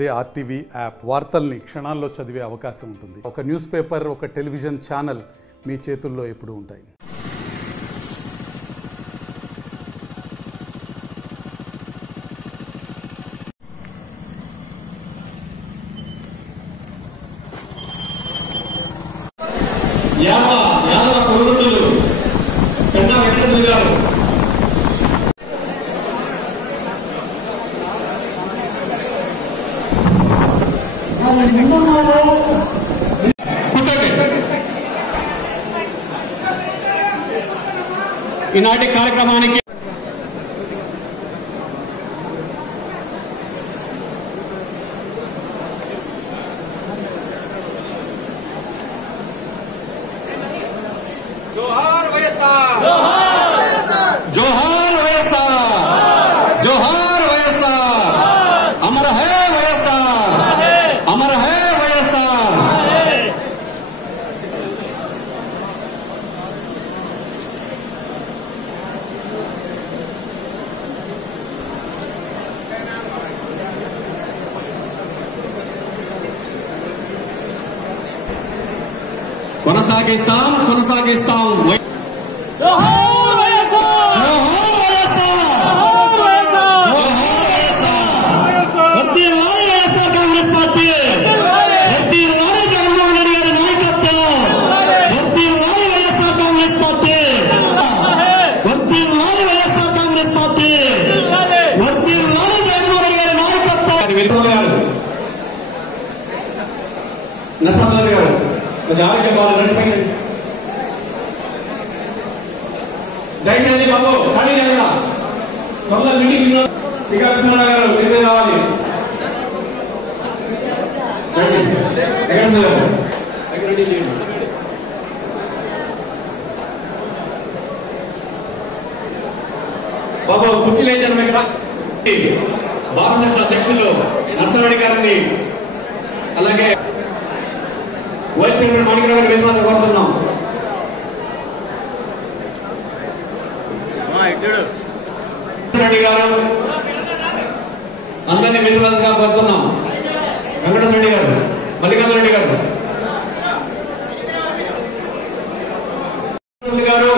అదే RTV app వార్తల్ని క్షణాల్లో చదివే అవకాశం ఉంటుంది. ఒక న్యూస్ పేపర్, ఒక టెలివిజన్ ఛానల్ మీ చేతుల్లో ఎప్పుడూ ఉంటాయి. ఈనాటి కార్యక్రమానికి జోహార్ వైఎస్ఆర్, జోహార్ వైఎస్ఆర్, జోహార్ వైఎస్ఆర్, జోహార్ వైఎస్ఆర్, అమర హై వైఎస్ఆర్, అమర హై వైఎస్ఆర్. కొనసాగిస్తాం కొనసాగిస్తాం. జోహార్ వైఎస్ఆర్, జోహార్ వైఎస్ఆర్, జోహార్ వైఎస్ఆర్. వర్ధిల్లాలి వైఎస్ఆర్ కాంగ్రెస్ పార్టీ, వర్ధిల్లాలి జగన్మోహన్ రెడ్డి గారి నాయకత్వం, వర్ధిల్లాలి వైఎస్ఆర్ కాంగ్రెస్ పార్టీ, వర్ధిల్లాలి వైఎస్ఆర్ కాంగ్రెస్ పార్టీ, వర్ధిల్లాలి జగన్మోహన్ రెడ్డి గారి నాయకత్వం. నరసింహారెడ్డి గారు ఆరోగ్య బాగా దయచేసి బాబు ఖాళీ లేదా త్వరలో మీటింగ్ శ్రీకృష్ణ గారు మీరు రావాలి. బాబు కుర్చీలు ఏంటంటే ఇక్కడ భారతదేశ అధ్యక్షులు నరసింహారెడ్డి గారిని అలాగే వైస్ చైర్మన్ మాణిక్రావు గారి వేదిక మీద కోరుతున్నాం. రెడ్డి గారు అందరినీ వేదికగా కోరుతున్నాం. వెంకటేశ్వర రెడ్డి గారు, మల్లికార్జున రెడ్డి గారు, గారు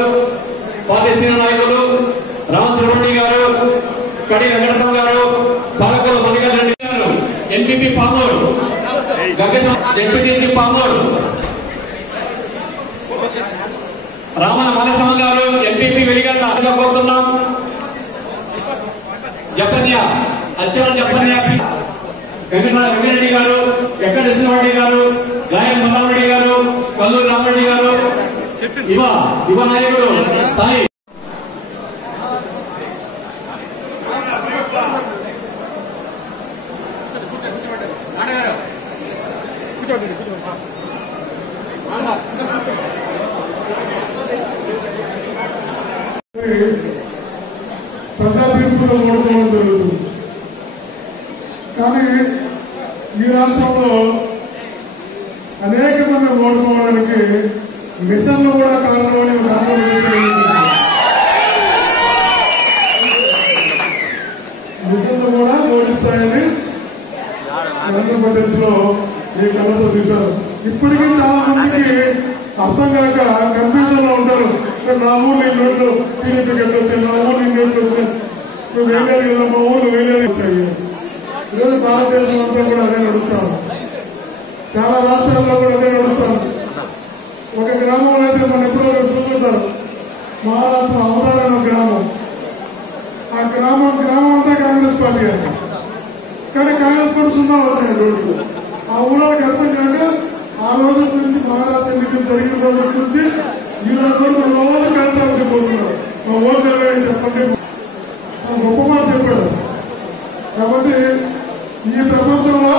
పార్టీ సీనియర్ నాయకులు రామచంద్రరెడ్డి గారు, కడి వెంకటరావు గారు, పాలకులు మల్లికార్జున రెడ్డి గారు, ఎంపీపీ పామూరు, జడ్పీటీసీ పామూరు, రామన మలసమ్మ గారు, ఎంపీపీ వెలిగల్ల కోరుతున్నాం. జపన్యా అచ్చవరం జపన్యా వెంకటరెడ్డి గారు, వెంకటేశ్వరరెడ్డి గారు, గాయం మల్లారెడ్డి గారు, కల్లూరి రామరెడ్డి గారు, యువ నాయకుడు సాయి ప్రజాతీర్పులో ఓడిపోవడం జరుగుతుంది. కానీ ఈ రాష్ట్రంలో అనేక మంది ఓడిపోవడానికి మిషన్లు కూడా కారణమని మిషన్లు కూడా ఓడిస్తాయని ఆంధ్రప్రదేశ్ లో ఈ కళతో చూశారు. ఇప్పటికీ చాలా మందికి అర్థం కాక కన్ఫ్యూజన్ లో ఉంటారు. నా ఊళ్ళు ఈ రోడ్లు టీడీపీ వచ్చాయి, నా ఊళ్ళు ఈ రోడ్లు వచ్చాయి, నువ్వు వేయలేదు కదా, మా ఊళ్ళు వేయలేదు వచ్చాయి. ఈరోజు భారతదేశం అంతా కూడా అదే నడుస్తాను, చాలా రాష్ట్రాల్లో కూడా అదే నడుస్తాను. ఒక గ్రామంలో అయితే మనం ఎప్పుడో చూస్తుంటారు, మహారాష్ట్ర అవతారణ గ్రామం. ఆ గ్రామం అంతా కాంగ్రెస్ పార్టీ అంట. కానీ కాంగ్రెస్ కూడా సున్నా అవుతాయి రోడ్లు. ఆ ఊళ్ళోకి అర్థం కాక ఆ రోజు నుంచి మహారాష్ట్ర ఎన్నికలు జరిగిన రోజు నుంచి ఈ రోజు వరకు రోజు కలెక్టర్ పోతున్నారు. మా ఓటు ఎవరైనా చెప్పండి, గొప్ప మాట చెప్పాడు. కాబట్టి ఈ ప్రపంచంలో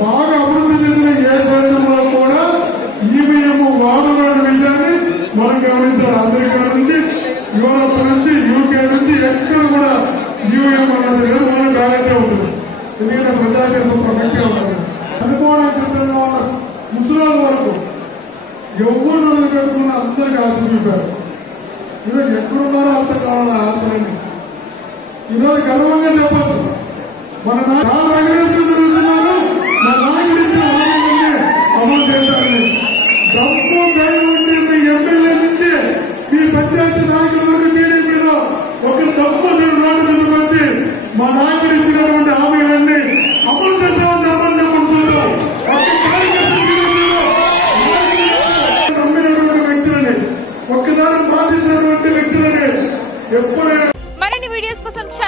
బాగా అభివృద్ధి చెందిన ఏ దేశంలో కూడా ఈవీఎం వాడలేని విషయాన్ని మనం గమనించాలి. అమెరికా నుంచి, యూరోప్ నుంచి, యూకే నుంచి ఎక్కడ కూడా ఈవీఎం అన్నది లేదు, మనం బ్యాలెట్ ఉంటుంది. ఎందుకంటే ప్రజాకరణ గట్టిగా ఉంటుంది. అనుకోవడానికి సిద్ధంగా ఉన్న ముసలాల వరకు ఎవరు రోజు పెట్టుకున్న అందరికీ ఆశ చూపారు. ఈరోజు ఎక్కడున్నారో అర్థం కావాలని ఆశలని ఈరోజు గర్వంగా చెప్పచ్చు. మన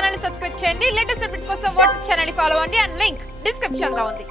ఛానల్ ని సబ్స్క్రైబ్ చేయండి. లేటెస్ట్ అప్డేట్స్ కోసం వాట్సాప్ ఛానల్ ని ఫాలో అవ్వండి. అండ్ లింక్ డిస్క్రిప్షన్ లో ఉంది.